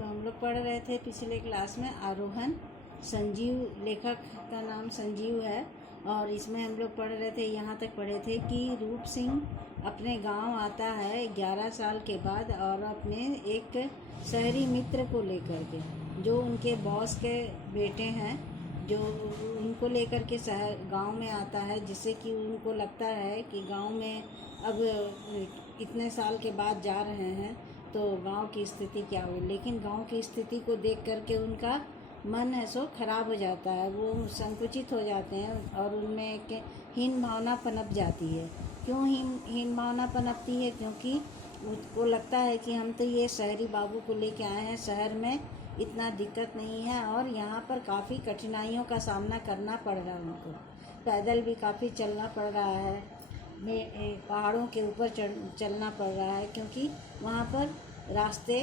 तो हम लोग पढ़ रहे थे पिछले क्लास में आरोहण। संजीव लेखक का नाम संजीव है और इसमें हम लोग पढ़ रहे थे, यहाँ तक पढ़े थे कि रूप सिंह अपने गांव आता है 11 साल के बाद और अपने एक शहरी मित्र को लेकर के, जो उनके बॉस के बेटे हैं, जो उनको लेकर के शहर गांव में आता है, जिससे कि उनको लगता है कि गांव में अब इतने साल के बाद जा रहे हैं तो गांव की स्थिति क्या होगी। लेकिन गांव की स्थिति को देख करके उनका मन है सो खराब हो जाता है, वो संकुचित हो जाते हैं और उनमें एक हीन भावना पनप जाती है। क्यों हीन भावना पनपती है? क्योंकि उसको लगता है कि हम तो ये शहरी बाबू को लेके आए हैं, शहर में इतना दिक्कत नहीं है और यहाँ पर काफ़ी कठिनाइयों का सामना करना पड़ रहा है उनको। पैदल भी काफ़ी चलना पड़ रहा है, पहाड़ों के ऊपर चलना पड़ रहा है, क्योंकि वहाँ पर रास्ते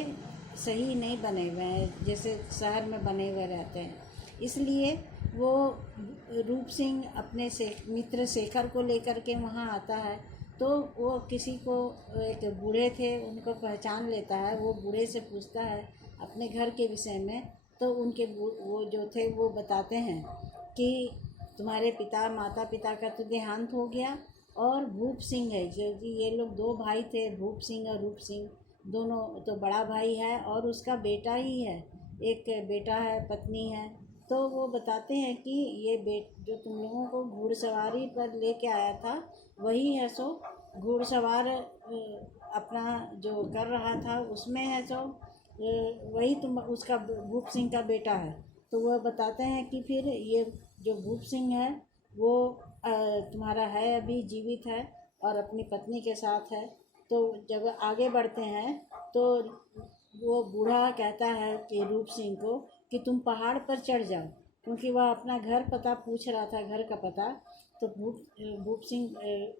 सही नहीं बने हुए हैं जैसे शहर में बने हुए रहते हैं। इसलिए वो रूप सिंह अपने मित्र शेखर को लेकर के वहाँ आता है। तो वो किसी को, एक बूढ़े थे, उनको पहचान लेता है। वो बूढ़े से पूछता है अपने घर के विषय में, तो उनके वो जो थे वो बताते हैं कि तुम्हारे माता पिता का तो देहांत हो गया और भूप सिंह है, क्योंकि ये लोग दो भाई थे, भूप सिंह और रूप सिंह, दोनों। तो बड़ा भाई है और उसका बेटा ही है, एक बेटा है, पत्नी है। तो वो बताते हैं कि ये जो तुम लोगों को घुड़सवारी पर लेके आया था वही है सो घुड़सवार अपना जो कर रहा था उसमें है सो वही उसका भूप सिंह का बेटा है। तो वह बताते हैं कि फिर ये जो भूप सिंह है वो तुम्हारा है, अभी जीवित है और अपनी पत्नी के साथ है। तो जब आगे बढ़ते हैं तो वो बूढ़ा कहता है कि रूप सिंह को कि तुम पहाड़ पर चढ़ जाओ, क्योंकि वह अपना घर पता पूछ रहा था, घर का पता। तो भूप सिंह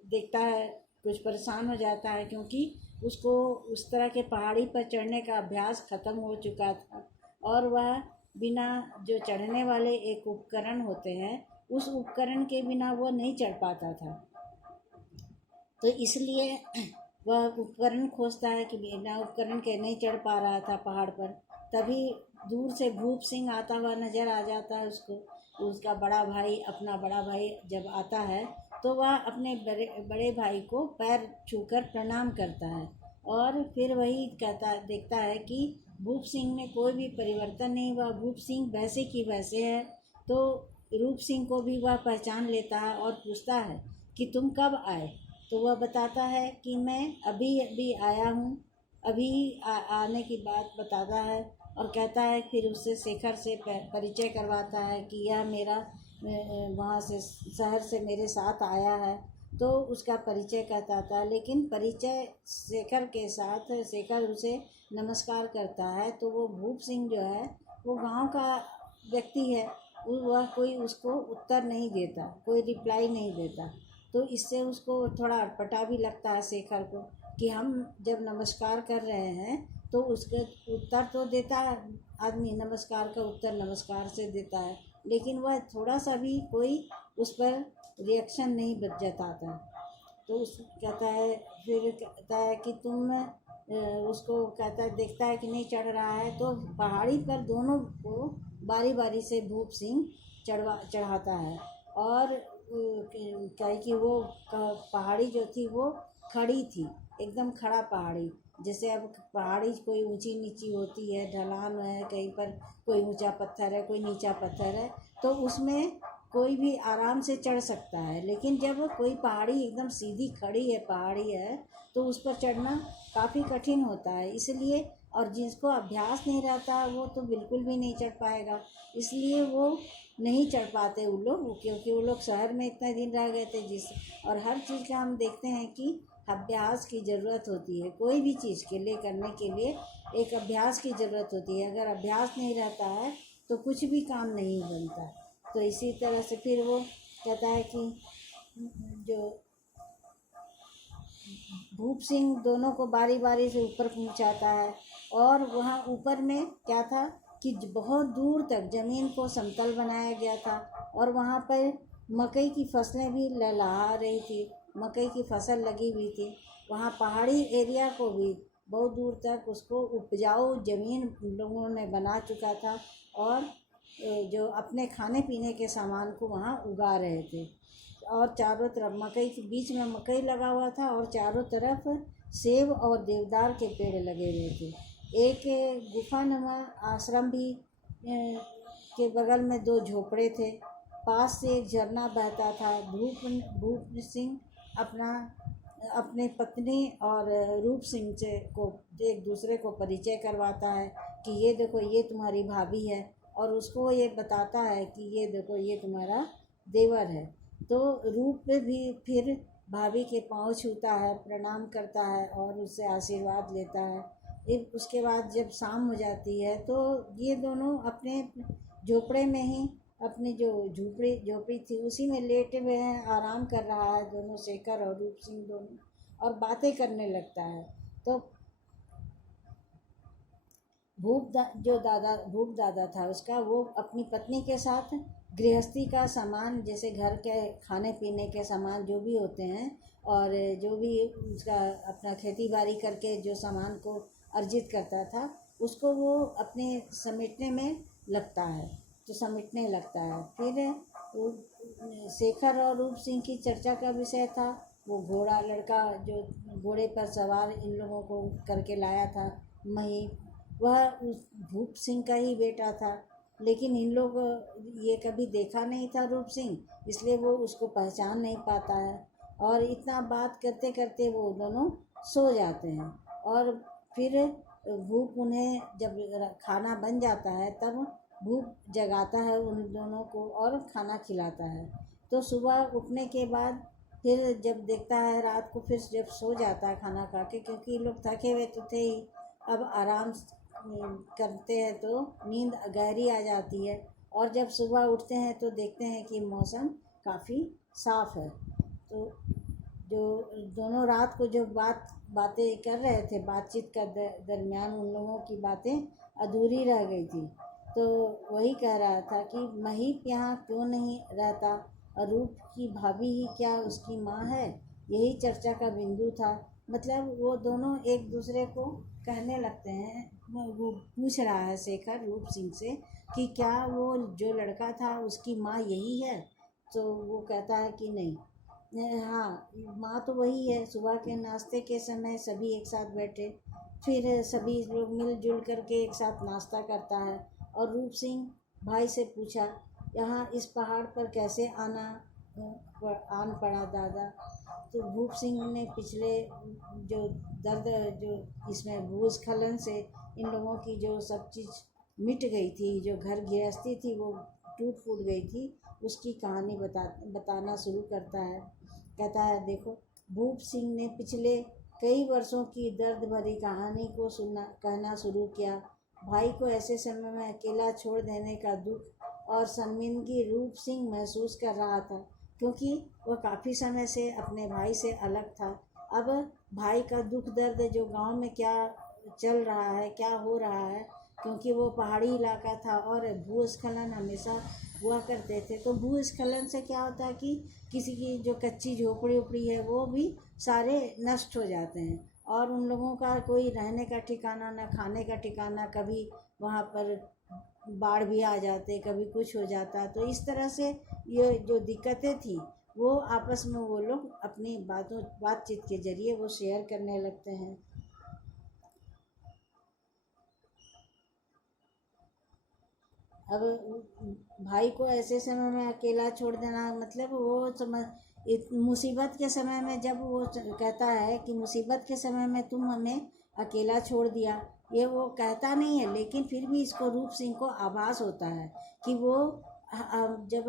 देखता है, कुछ परेशान हो जाता है, क्योंकि उसको उस तरह के पहाड़ी पर चढ़ने का अभ्यास ख़त्म हो चुका था और वह बिना जो चढ़ने वाले एक उपकरण होते हैं, उस उपकरण के बिना वो नहीं चढ़ पाता था। तो इसलिए वह उपकरण खोजता है कि बिना उपकरण के नहीं चढ़ पा रहा था पहाड़ पर। तभी दूर से भूप सिंह आता हुआ नज़र आ जाता है उसको। उसका बड़ा भाई, अपना बड़ा भाई जब आता है तो वह अपने बड़े भाई को पैर छूकर प्रणाम करता है और फिर वही देखता है कि भूप सिंह में कोई भी परिवर्तन नहीं हुआ, भूप सिंह वैसे की वैसे है। तो रूप सिंह को भी वह पहचान लेता है और पूछता है कि तुम कब आए? तो वह बताता है कि मैं अभी अभी आया हूँ, अभी आने की बात बताता है और कहता है, फिर उससे शेखर से परिचय करवाता है कि यह मेरा वहाँ से शहर से मेरे साथ आया है। तो उसका परिचय कहता है, लेकिन परिचय शेखर के साथ शेखर उसे नमस्कार करता है। तो वो भूप सिंह जो है वो गांव का व्यक्ति है, वह कोई उसको उत्तर नहीं देता, कोई रिप्लाई नहीं देता। तो इससे उसको थोड़ा अटपटा भी लगता है शेखर को कि हम जब नमस्कार कर रहे हैं तो उसके उत्तर तो देता है आदमी, नमस्कार का उत्तर नमस्कार से देता है, लेकिन वह थोड़ा सा भी कोई उस पर रिएक्शन नहीं जताता। तो कहता है, फिर कहता है कि तुम उसको कहता है, देखता है कि नहीं चढ़ रहा है, तो पहाड़ी पर दोनों को बारी बारी से भूप सिंह चढ़ाता है। और क्या कि वो पहाड़ी जो थी वो खड़ी थी, एकदम खड़ा पहाड़ी। जैसे अब पहाड़ी कोई ऊंची नीची होती है, ढलान है, कहीं पर कोई ऊंचा पत्थर है, कोई नीचा पत्थर है, तो उसमें कोई भी आराम से चढ़ सकता है। लेकिन जब कोई पहाड़ी एकदम सीधी खड़ी है, पहाड़ी है, तो उस पर चढ़ना काफ़ी कठिन होता है। इसलिए, और जिसको अभ्यास नहीं रहता वो तो बिल्कुल भी नहीं चढ़ पाएगा। इसलिए वो नहीं चढ़ पाते वो लोग, क्योंकि वो लोग शहर में इतने दिन रह गए थे और हर चीज़ का हम देखते हैं कि अभ्यास की ज़रूरत होती है। कोई भी चीज़ के लिए करने के लिए एक अभ्यास की ज़रूरत होती है। अगर अभ्यास नहीं रहता है तो कुछ भी काम नहीं बनता। तो इसी तरह से फिर वो कहता है कि जो भूप सिंह दोनों को बारी बारी से ऊपर पहुंचाता है और वहाँ ऊपर में क्या था कि बहुत दूर तक ज़मीन को समतल बनाया गया था और वहाँ पर मकई की फसलें भी लहलहा रही थी, मकई की फसल लगी हुई थी। वहाँ पहाड़ी एरिया को भी बहुत दूर तक उसको उपजाऊ ज़मीन उन लोगों ने बना चुका था और जो अपने खाने पीने के सामान को वहाँ उगा रहे थे। और चारों तरफ मकई के बीच में मकई लगा हुआ था और चारों तरफ सेब और देवदार के पेड़ लगे हुए थे। एक गुफानुमा आश्रम भी के बगल में 2 झोपड़े थे। पास से एक झरना बहता था। भूप सिंह अपने पत्नी और रूप सिंह से को एक दूसरे को परिचय करवाता है कि ये देखो ये तुम्हारी भाभी है, और उसको ये बताता है कि ये देखो ये तुम्हारा देवर है। तो रूप भी फिर भाभी के पाँव छूता है, प्रणाम करता है और उससे आशीर्वाद लेता है। फिर उसके बाद जब शाम हो जाती है तो ये दोनों अपने झोपड़े में ही, अपनी जो झोपड़ी थी उसी में लेटे हुए हैं, आराम कर रहा है दोनों, शेखर और रूप सिंह दोनों, और बातें करने लगता है। तो भूप दादा था उसका, वो अपनी पत्नी के साथ गृहस्थी का सामान, जैसे घर के खाने पीने के सामान जो भी होते हैं और जो भी उसका अपना खेती बाड़ी करके जो सामान को अर्जित करता था उसको वो अपने समेटने लगता है। फिर शेखर और रूप सिंह की चर्चा का विषय था वो घोड़ा लड़का जो घोड़े पर सवार इन लोगों को करके लाया था मही, वह उस भूप सिंह का ही बेटा था। लेकिन इन लोग ये कभी देखा नहीं था रूप सिंह, इसलिए वो उसको पहचान नहीं पाता है। और इतना बात करते करते वो दोनों सो जाते हैं। और फिर भूप उन्हें जब खाना बन जाता है तब भूप जगाता है उन दोनों को और खाना खिलाता है। तो सुबह उठने के बाद फिर जब देखता है रात को, फिर जब सो जाता है खाना खा के, क्योंकि ये लोग थके हुए तो थे ही, अब आराम करते हैं तो नींद गहरी आ जाती है। और जब सुबह उठते हैं तो देखते हैं कि मौसम काफ़ी साफ़ है। तो जो दोनों रात को जो बातें कर रहे थे, बातचीत का दरमियान उन लोगों की बातें अधूरी रह गई थी। तो वही कह रहा था कि महीप यहाँ क्यों नहीं रहता, और रूप की भाभी ही क्या उसकी माँ है, यही चर्चा का बिंदु था। मतलब वो दोनों एक दूसरे को कहने लगते हैं, वो पूछ रहा है शेखर रूप सिंह से कि क्या वो जो लड़का था उसकी माँ यही है। तो वो कहता है कि नहीं, हाँ माँ तो वही है। सुबह के नाश्ते के समय सभी एक साथ बैठे, फिर सभी लोग मिलजुल करके एक साथ नाश्ता करता है। और रूप सिंह भाई से पूछा, यहाँ इस पहाड़ पर कैसे आन पड़ा दादा। तो भूप सिंह ने पिछले जो दर्द जो इसमें भूस्खलन से इन लोगों की जो सब चीज़ मिट गई थी, जो घर गृहस्थी थी वो टूट फूट गई थी, उसकी कहानी बताना शुरू करता है। कहता है, देखो भूप सिंह ने पिछले कई वर्षों की दर्द भरी कहानी को कहना शुरू किया। भाई को ऐसे समय में अकेला छोड़ देने का दुख और शर्मिंदगी रूप सिंह महसूस कर रहा था, क्योंकि वह काफ़ी समय से अपने भाई से अलग था। अब भाई का दुख दर्द जो गांव में क्या चल रहा है, क्या हो रहा है, क्योंकि वो पहाड़ी इलाका था और भूस्खलन हमेशा हुआ करते थे। तो भूस्खलन से क्या होता है कि किसी की जो कच्ची झोपड़ी उपड़ी है वो भी सारे नष्ट हो जाते हैं, और उन लोगों का कोई रहने का ठिकाना ना खाने का ठिकाना, कभी वहाँ पर बाढ़ भी आ जाते, कभी कुछ हो जाता। तो इस तरह से ये जो दिक्कतें थी वो आपस में वो लोग अपनी बातचीत के जरिए वो शेयर करने लगते हैं। अब भाई को ऐसे समय में अकेला छोड़ देना, मतलब वो मुसीबत के समय में, जब वो कहता है कि मुसीबत के समय में तुम हमें अकेला छोड़ दिया, ये वो कहता नहीं है, लेकिन फिर भी इसको रूप सिंह को आभास होता है कि वो जब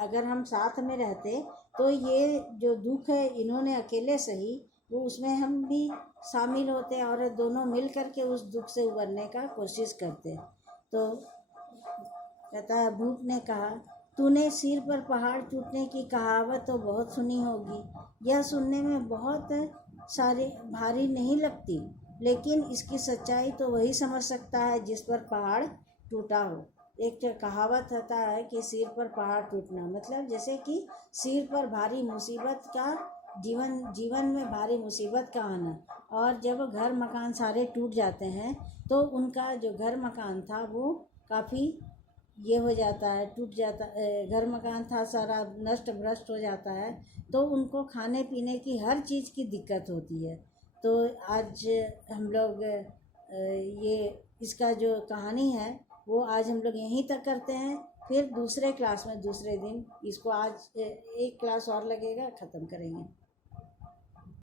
अगर हम साथ में रहते तो ये जो दुख है इन्होंने अकेले सही, वो उसमें हम भी शामिल होते और दोनों मिल करके उस दुख से उबरने का कोशिश करते। तो कहता है, भूप ने कहा, तूने सिर पर पहाड़ टूटने की कहावत तो बहुत सुनी होगी। यह सुनने में बहुत सारी भारी नहीं लगती, लेकिन इसकी सच्चाई तो वही समझ सकता है जिस पर पहाड़ टूटा हो। एक कहावत होता है कि सिर पर पहाड़ टूटना, मतलब जैसे कि सिर पर भारी मुसीबत का जीवन में भारी मुसीबत का आना, और जब घर मकान सारे टूट जाते हैं तो उनका जो घर मकान था वो काफ़ी ये हो जाता है, टूट जाता, घर मकान था सारा नष्ट भ्रष्ट हो जाता है, तो उनको खाने पीने की हर चीज़ की दिक्कत होती है। तो आज हम लोग ये इसका जो कहानी है वो आज हम लोग यहीं तक करते हैं। फिर दूसरे क्लास में दूसरे दिन इसको, आज एक क्लास और लगेगा, ख़त्म करेंगे।